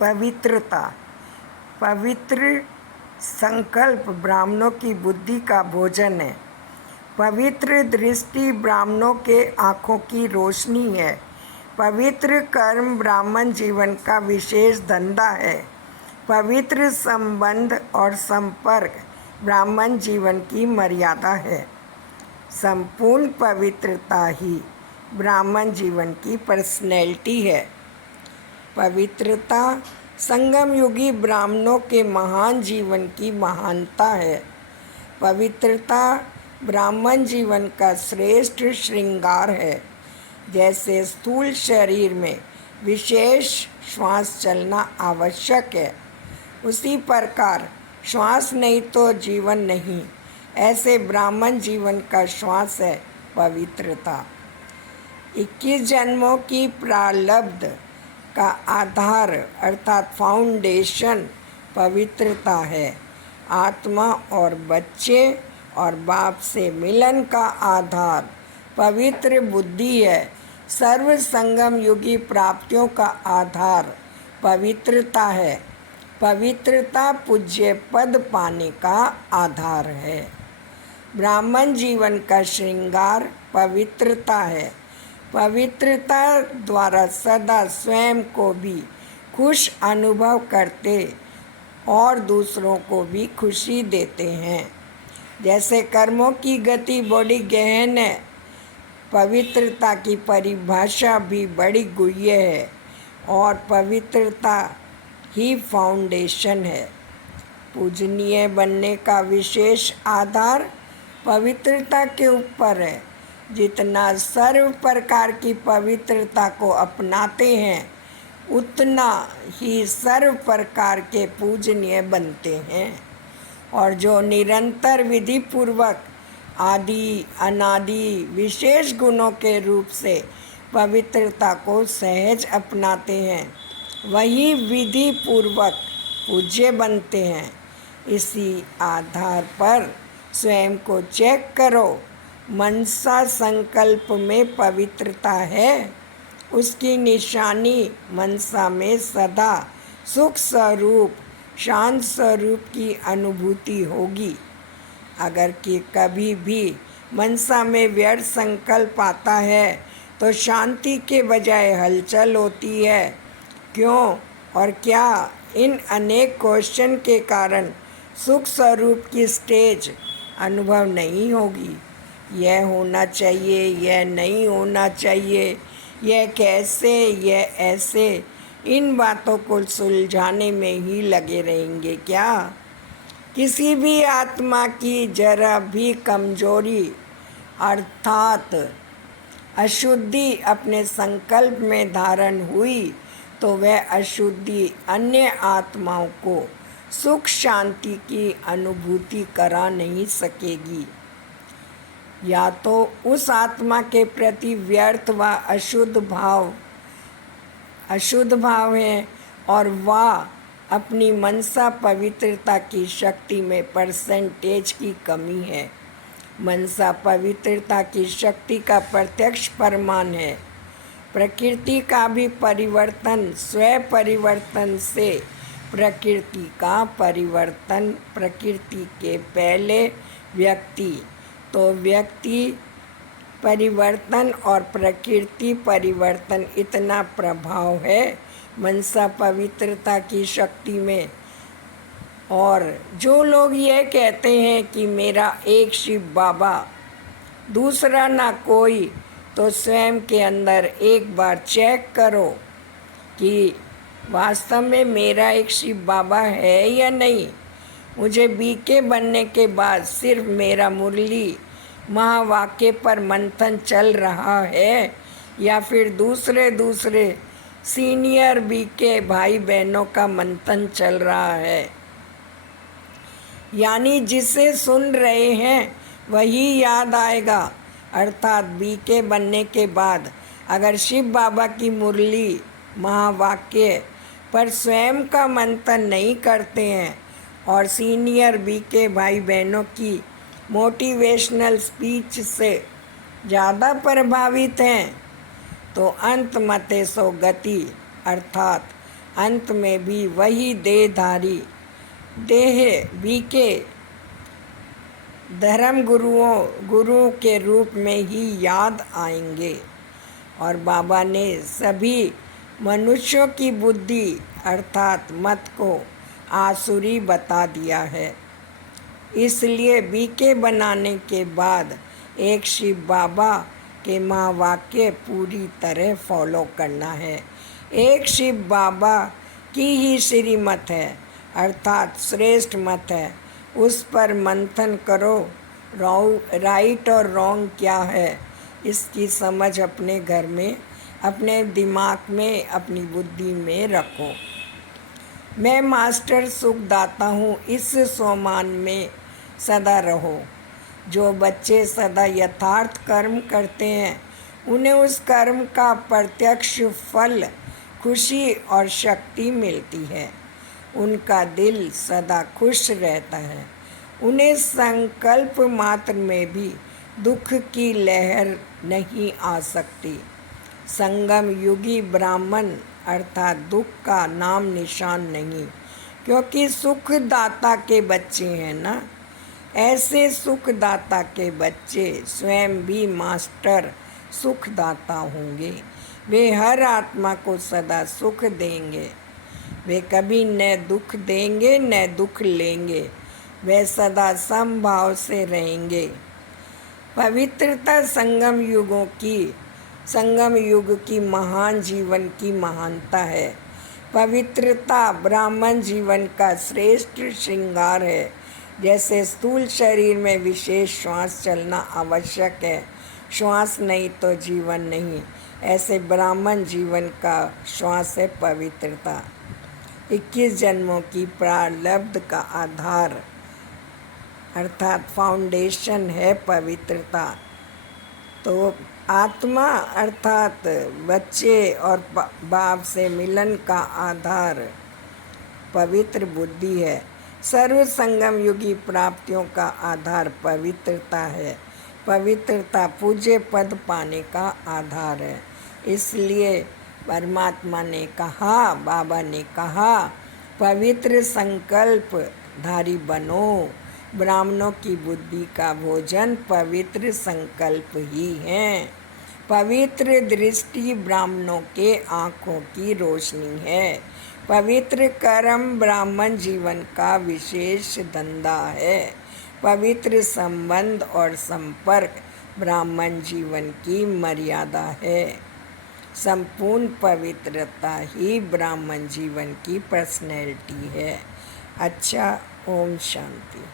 पवित्रता। पवित्र संकल्प ब्राह्मणों की बुद्धि का भोजन है। पवित्र दृष्टि ब्राह्मणों के आँखों की रोशनी है। पवित्र कर्म ब्राह्मण जीवन का विशेष धंधा है। पवित्र संबंध और संपर्क ब्राह्मण जीवन की मर्यादा है। संपूर्ण पवित्रता ही ब्राह्मण जीवन की पर्सनैलिटी है। पवित्रता संगम युगी ब्राह्मणों के महान जीवन की महानता है। पवित्रता ब्राह्मण जीवन का श्रेष्ठ श्रृंगार है। जैसे स्थूल शरीर में विशेष श्वास चलना आवश्यक है, उसी प्रकार श्वास नहीं तो जीवन नहीं। ऐसे ब्राह्मण जीवन का श्वास है पवित्रता। 21 जन्मों की प्रारब्ध का आधार अर्थात फाउंडेशन पवित्रता है। आत्मा और बच्चे और बाप से मिलन का आधार पवित्र बुद्धि है। सर्व संगम युगी प्राप्तियों का आधार पवित्रता है। पवित्रता पूज्य पद पाने का आधार है। ब्राह्मण जीवन का श्रृंगार पवित्रता है। पवित्रता द्वारा सदा स्वयं को भी खुश अनुभव करते और दूसरों को भी खुशी देते हैं। जैसे कर्मों की गति बड़ी गहन है, पवित्रता की परिभाषा भी बड़ी गुह्य है और पवित्रता ही फाउंडेशन है। पूजनीय बनने का विशेष आधार पवित्रता के ऊपर है। जितना सर्व प्रकार की पवित्रता को अपनाते हैं, उतना ही सर्व प्रकार के पूजनीय बनते हैं। और जो निरंतर विधि पूर्वक आदि अनादि विशेष गुणों के रूप से पवित्रता को सहज अपनाते हैं, वही विधि पूर्वक पूज्य बनते हैं। इसी आधार पर स्वयं को चेक करो। मनसा संकल्प में पवित्रता है, उसकी निशानी मनसा में सदा सुख स्वरूप शांत स्वरूप की अनुभूति होगी। अगर कि कभी भी मनसा में व्यर्थ संकल्प आता है तो शांति के बजाय हलचल होती है। क्यों और क्या? इन अनेक क्वेश्चन के कारण सुख स्वरूप की स्टेज अनुभव नहीं होगी। यह होना चाहिए, यह नहीं होना चाहिए, यह कैसे, यह ऐसे, इन बातों को सुलझाने में ही लगे रहेंगे क्या? किसी भी आत्मा की जरा भी कमजोरी अर्थात अशुद्धि अपने संकल्प में धारण हुई तो वह अशुद्धि अन्य आत्माओं को सुख शांति की अनुभूति करा नहीं सकेगी। या तो उस आत्मा के प्रति व्यर्थ व अशुद्ध भाव है और वह अपनी मनसा पवित्रता की शक्ति में परसेंटेज की कमी है। मनसा पवित्रता की शक्ति का प्रत्यक्ष प्रमाण है। प्रकृति का भी परिवर्तन स्वयं परिवर्तन से प्रकृति का परिवर्तन, प्रकृति के पहले व्यक्ति, तो व्यक्ति परिवर्तन और प्रकृति परिवर्तन, इतना प्रभाव है मनसा पवित्रता की शक्ति में। और जो लोग यह कहते हैं कि मेरा एक शिव बाबा दूसरा ना कोई, तो स्वयं के अंदर एक बार चेक करो कि वास्तव में मेरा एक शिव बाबा है या नहीं। मुझे बीके बनने के बाद सिर्फ मेरा मुरली महावाक्य पर मंथन चल रहा है या फिर दूसरे सीनियर बीके भाई बहनों का मंथन चल रहा है। यानी जिसे सुन रहे हैं वही याद आएगा। अर्थात बीके बनने के बाद अगर शिव बाबा की मुरली महावाक्य पर स्वयं का मंथन नहीं करते हैं और सीनियर बीके भाई बहनों की मोटिवेशनल स्पीच से ज़्यादा प्रभावित हैं, तो अंत मते सो गति अर्थात अंत में भी वही देहधारी देह बीके धर्म गुरुओं के रूप में ही याद आएंगे। और बाबा ने सभी मनुष्यों की बुद्धि अर्थात मत को आसुरी बता दिया है। इसलिए बीके बनाने के बाद एक शिव बाबा के महावाक्य पूरी तरह फॉलो करना है। एक शिव बाबा की ही श्रीमत है अर्थात श्रेष्ठ मत है, उस पर मंथन करो। राइट और रॉन्ग क्या है इसकी समझ अपने घर में, अपने दिमाग में, अपनी बुद्धि में रखो। मैं मास्टर सुखदाता हूँ, इस स्वमान में सदा रहो। जो बच्चे सदा यथार्थ कर्म करते हैं उन्हें उस कर्म का प्रत्यक्ष फल, खुशी और शक्ति मिलती है। उनका दिल सदा खुश रहता है। उन्हें संकल्प मात्र में भी दुख की लहर नहीं आ सकती। संगम युगी ब्राह्मण अर्थात दुख का नाम निशान नहीं, क्योंकि सुखदाता के बच्चे हैं ना। ऐसे सुखदाता के बच्चे स्वयं भी मास्टर सुखदाता होंगे। वे हर आत्मा को सदा सुख देंगे। वे कभी न दुख देंगे न दुख लेंगे। वे सदा समभाव से रहेंगे। पवित्रता संगम युग की महान जीवन की महानता है। पवित्रता ब्राह्मण जीवन का श्रेष्ठ श्रृंगार है। जैसे स्थूल शरीर में विशेष श्वास चलना आवश्यक है, श्वास नहीं तो जीवन नहीं, ऐसे ब्राह्मण जीवन का श्वास है पवित्रता। 21 जन्मों की प्रारब्ध का आधार अर्थात फाउंडेशन है पवित्रता। तो आत्मा अर्थात बच्चे और बाप से मिलन का आधार पवित्र बुद्धि है। सर्व संगम युगी प्राप्तियों का आधार पवित्रता है। पवित्रता पूज्य पद पाने का आधार है। इसलिए परमात्मा ने कहा, बाबा ने कहा, पवित्र संकल्प धारी बनो। ब्राह्मणों की बुद्धि का भोजन पवित्र संकल्प ही है। पवित्र दृष्टि ब्राह्मणों के आँखों की रोशनी है। पवित्र कर्म ब्राह्मण जीवन का विशेष धंधा है। पवित्र संबंध और संपर्क ब्राह्मण जीवन की मर्यादा है। संपूर्ण पवित्रता ही ब्राह्मण जीवन की पर्सनैलिटी है। अच्छा, ओम शांति।